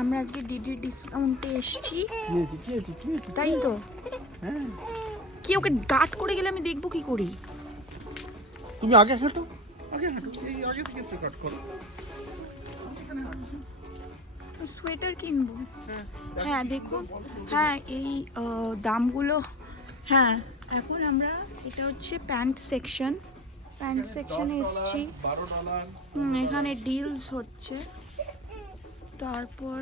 আমরা আজকে ডিডি ডিসকাউন্টে এসেছি, তাই তো? হ্যাঁ, কি ওকে গার্ড করে গেলে আমি দেখবো কি করি? তুমি আগে হাঁটো, আগে হাঁটো, এই আগে থেকে একটু কাট করো। সোয়েটার কিনবো। হ্যাঁ দেখুন, হ্যাঁ এই দামগুলো, হ্যাঁ এখন আমরা, এটা হচ্ছে প্যান্ট সেকশন, প্যান্ট সেকশনে এসেছি। $12 এখানে ডিলস হচ্ছে। তারপর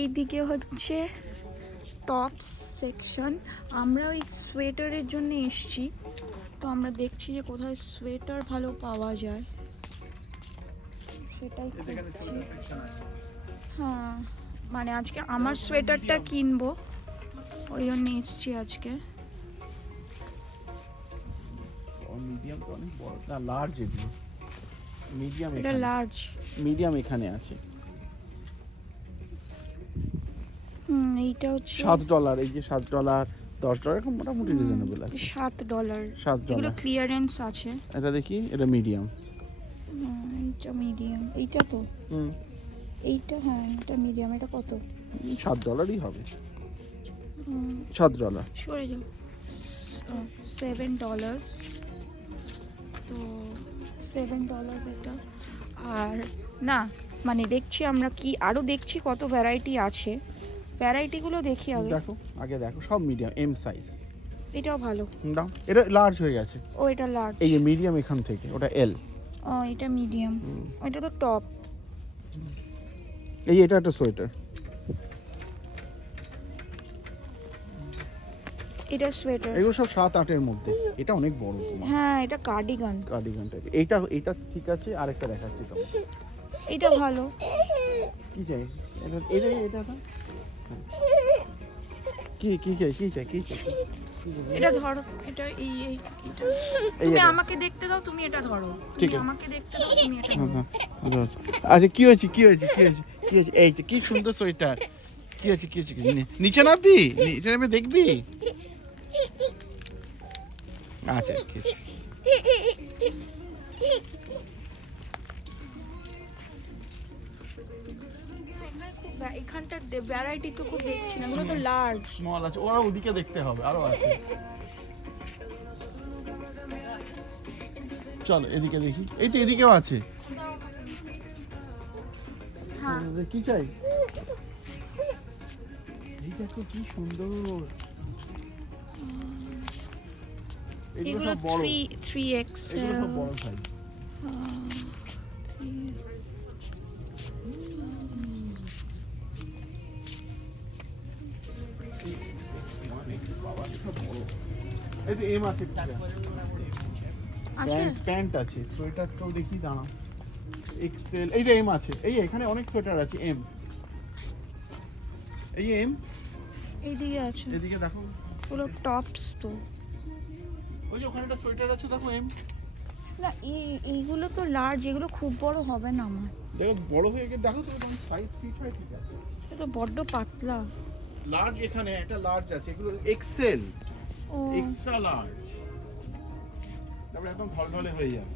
এইদিকে হচ্ছে টপস সেকশন। আমরা ওই সোয়েটারের জন্য এসেছি, তো আমরা দেখছি যে কোথায় সোয়েটার ভালো পাওয়া যায়, সেটাই খুঁজছি। হ্যাঁ মানে আজকে আমার সোয়েটারটা কিনবো, ওই জন্য এসেছি আজকে। মিডিয়াম তো অনেক বড় না, লার্জ এগুলো মিডিয়াম। এটা লার্জ, মিডিয়াম এখানে আছে। এইটা হচ্ছে $7, এই যে $7, $10 এরকম মোটামুটি রিজনেবল আছে। $7। $7 এগুলো ক্লিয়ারেন্স আছে। এটা দেখি, এটা মিডিয়াম। এইটা মিডিয়াম, এইটা তো, এইটা হ্যাঁ এটা মিডিয়াম। এটা কত? $7 হবে। $7 সরে যাও। $7, তো $7 এটা। আর না মানে দেখছি আমরা কি আরো দেখছি কত ভ্যারাইটি আছে, ভ্যারাইটিগুলো দেখি আগে। দেখো, আগে দেখো, সব মিডিয়াম, এম সাইজ। এটাও ভালো। দাও, এটা লার্জ হয়ে গেছে। ও এটা লার্জ। এই যে মিডিয়াম এখান থেকে, ওটা এল। ও এটা মিডিয়াম, এটা তো টপ। এই এটা একটা সোয়েটার, এটা সোয়েটার। এগুলো সব 7-8 এর মধ্যে। এটা অনেক বড় তোমার। হ্যাঁ এটা কার্ডিগান। Cardigan type. এইটা, এটা ঠিক আছে, আরেকটা দেখাচ্ছি তোমাকে। এটা ভালো। কি চাই? এটা এটা এটা কি কি চাই, কি চাই, কি চাই? এটা ধরো, এটা এই এই এটা তুমি আমাকে দেখতে দাও, তুমি এটা ধরো। ঠিক তুমি আছে। আমাকে দেখতে দাও, তুমি এটা ধরো। আচ্ছা, কি হয়েছে, কি হয়েছে, কি হয়েছে, কি হয়েছে? এই যে কি সুন্দর সোয়েটার। কি হয়েছে, কি হয়েছে? নিচে নামবি, নিচে নামে দেখবি। আচ্ছা, ঠিক আছে। এখানটা ভ্যারাইটি তো খুব দেখছি না, এগুলো তো লার্জ। স্মল আছে, ওরা ওদিকে দেখতে হবে, আরো আছে। চলো এদিকে দেখি, এই তো এদিকেও আছে। হ্যাঁ কি চাই? এই দেখো কি সুন্দর। এগুলো সব বড়, 3x। এগুলো সব বড় সাইজ। এই তো এম আছে, আছে প্যান্ট আছে, সোয়েটারটাও দেখি, দাঁড়াও। এক্সেল, এই যে এম আছে, এই এখানে অনেক সোয়েটার আছে এম। এই এম এইদিকে আছে, এদিকে দেখো, পুরো টপস তো। ওই যে ওখানে একটা সোয়েটার আছে, দেখো এম। না এইগুলো তো লার্জ, এগুলো খুব বড় হবে না আমার। দেখো বড় হয়ে গেছে, দেখো তো তোমার সাইজ ফিট হয়, ঠিক আছে। এটা বড্ড পাতলা। লার্জ এখানে একটা লার্জ আছে, এগুলো এক্সেল, ও এক্সট্রা লার্জ। তারপরে একদম ঢলঢলে হয়ে যাবে।